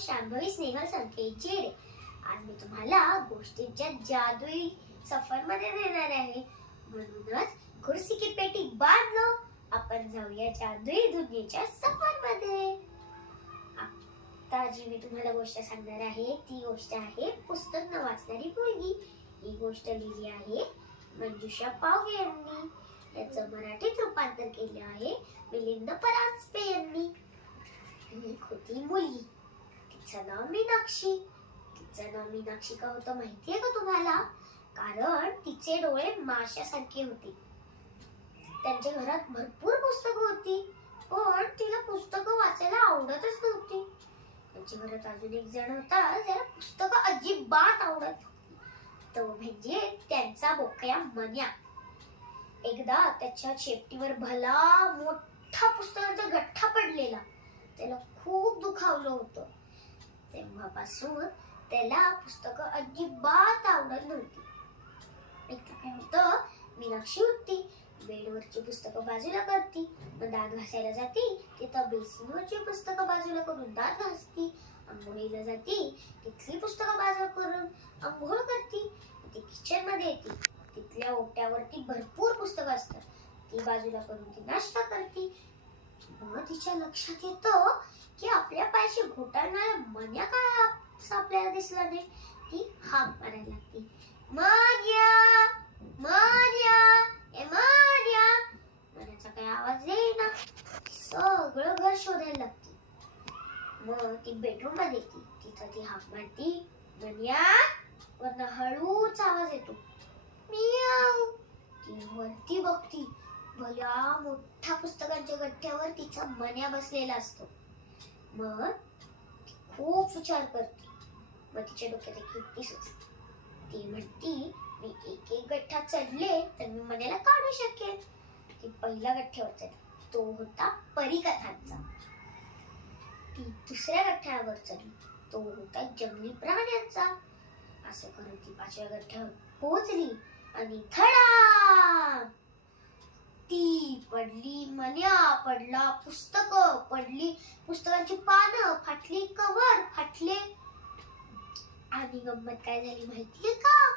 शांभवी स्नेह संकेची आज मी तुम्हाला गोष्टींच्या जादुई सफरमध्ये नेणार आहे. म्हणूनच खुर्सी की पेटी बांधलो. आपण जाऊया जादुई दुनियेच्या सफरमध्ये आता जी मी तुम्हाला गोष्ट सांगणार आहे ती गोष्ट आहे पुस्तक न वाचणारी मुलगी. ही गोष्ट लिहिली आहे मंजुषा पावगे यांनी. याचं मराठीत रूपांतर केलं आहे मिलिंद परांजपे यांनी. ही होती मुलगी. तिचं नाव मीनाक्षी. तिचं नाव मीनाक्षी का होतं माहितीये का तुम्हाला? कारण तिचे डोळे माशासारखे होते. त्यांच्या घरात भरपूर पुस्तकं होती पण तिला पुस्तकं वाचायला आवडतच नव्हती. त्यांच्या घरात अजून एक जण होता ज्याला पुस्तकं अजिबात आवडत तो म्हणजे त्यांचा बोकया मन्या. एकदा त्याच्या शेपटीवर भला मोठा पुस्तकांचा गठ्ठा पडलेला. त्याला खूप दुखावलं होतं. तेव्हापासून त्याला पुस्तकं अजिबात आवडत नव्हती. एकदा काय होतं मीनाक्षी होती बेडवरची पुस्तकं बाजूला करती मग दात घासायला जाती तिथं बेसिनवरची पुस्तकं बाजूला करून दात घासती आंघोळीला जाती तिथली पुस्तकं बाजूला करून आंघोळ करती ती किचनमध्ये येते. तिथल्या ओट्यावरती भरपूर पुस्तकं असतात. ती बाजूला करून ती नाश्ता करती मग तिच्या लक्षात येतं की आपल्या पायाशी घोटाळणारा मन्या काय आपल्याला दिसला नाही. ती हाक मारायला लागते. मार्या मार्या ए मार्या मन्याचा काही आवाज येईना. सगळं घर शोधायला लागते. मग ती बेडरूममध्ये येते. तिथं ती हाक मारती. मन्या वरनं हळूच आवाज येतो. मियाव ती वरती बघती. भल्या मोठ्या पुस्तकांच्या गठ्ठ्यावर तिचा मन्या बसलेला असतो. मग खूप विचार करते. मग तिच्या डोक्यात एक युक्ती सुचते. ती म्हणती मी एक एक गठ्ठा चढले तर मी मन्याला काढू शकेन. ती पहिल्या गठ्ठ्यावर चढली. तो होता परिकथांचा. ती दुसऱ्या गठ्ठ्यावर चढली. तो होता जंगली प्राण्यांचा. असं करून ती पाचव्या गठ्ठ्यावर पोहोचली आणि धडा! ती पडली मन्या पडला पुस्तक पडली पुस्तकांची पानं फाटली कवर फाटले. आणि गंमत काय झाली माहितीये का?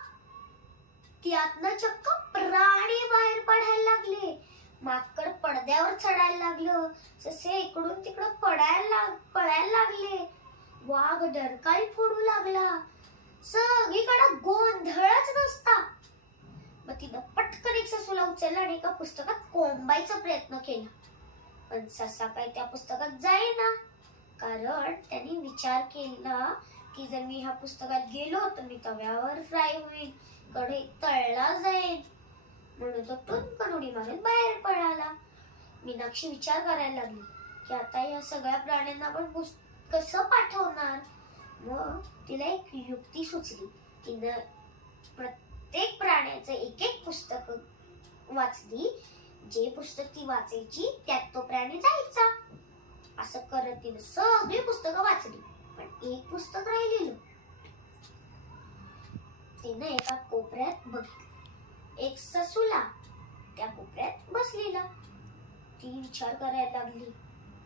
त्यातनं चक्क प्राणी बाहेर पडायला लागले. माकड पडद्यावर चढायला लागलं. जसे इकडून तिकडं पडायला लाग- पळायला लागले. वाघ डरकाळी फोडू लागला. सगळीकडे गोंधळच नसता. मग तिनं पटकन एक ससूला उचलला आणि एका पुस्तकात कोंबायचा प्रयत्न केला. पण ससा काय त्या पुस्तकात जाईना कारण त्यांनी विचार केला की जर मी ह्या पुस्तकात गेलो तर मी तव्यावर फ्राय होईल. कडे तळला जाईल. म्हणून तो टुनकन उडी मारून बाहेर पळाला. मीनाक्षी विचार करायला लागली की आता या सगळ्या प्राण्यांना आपण कसं पाठवणार? मग तिला एक युक्ती सुचली तिनं प्रत्येक प्राणी त्याचं एक एक पुस्तक वाचली. जे पुस्तक ती वाचायची त्यात तो प्राणी जायचा. असं करत तिने सगळी पुस्तकं वाचली. पण एक पुस्तक राहिलेलं. तिनं एका कोपऱ्यात बघितलं. एक ससूला त्या कोपऱ्यात बसलेला. ती विचार करायला लागली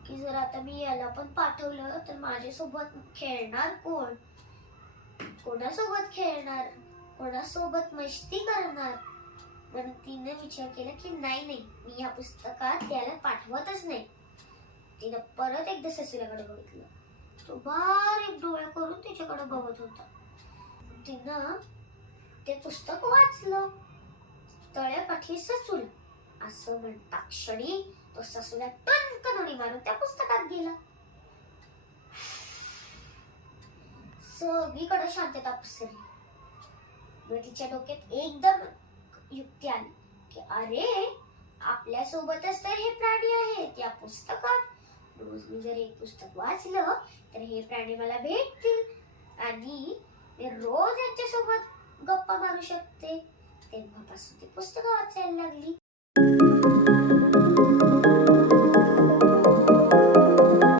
की जर आता मी याला पण पाठवलं तर माझ्यासोबत खेळणार कोण? कोणासोबत खेळणार? कोणासोबत मस्ती करणार? पण तिने विचार केला की नाही नाही. मी या पुस्तकात त्याला पाठवतच नाही. तिनं परत एकदा ससऱ्याकडे बघितलं. तो बारीक डोळे करून तिच्याकडे बघत होता. तिनं ते पुस्तक वाचलं. तळ्यापाठी ससूल असं म्हणता क्षणी तो ससूला टणकन उडी मारून त्या पुस्तकात गेला. सगळीकडे शांतता पसरली. मग तिच्या डोक्यात एकदम युक्ती आली की अरे आपल्या सोबतच तर हे प्राणी आहेत या पुस्तकात. रोज मी जर एक पुस्तक वाचलं तर हे प्राणी मला भेटतील. आणि मी रोज यांच्यासोबत गप्पा मारू शकते. तेव्हापासून ती पुस्तकं वाचायला लागली.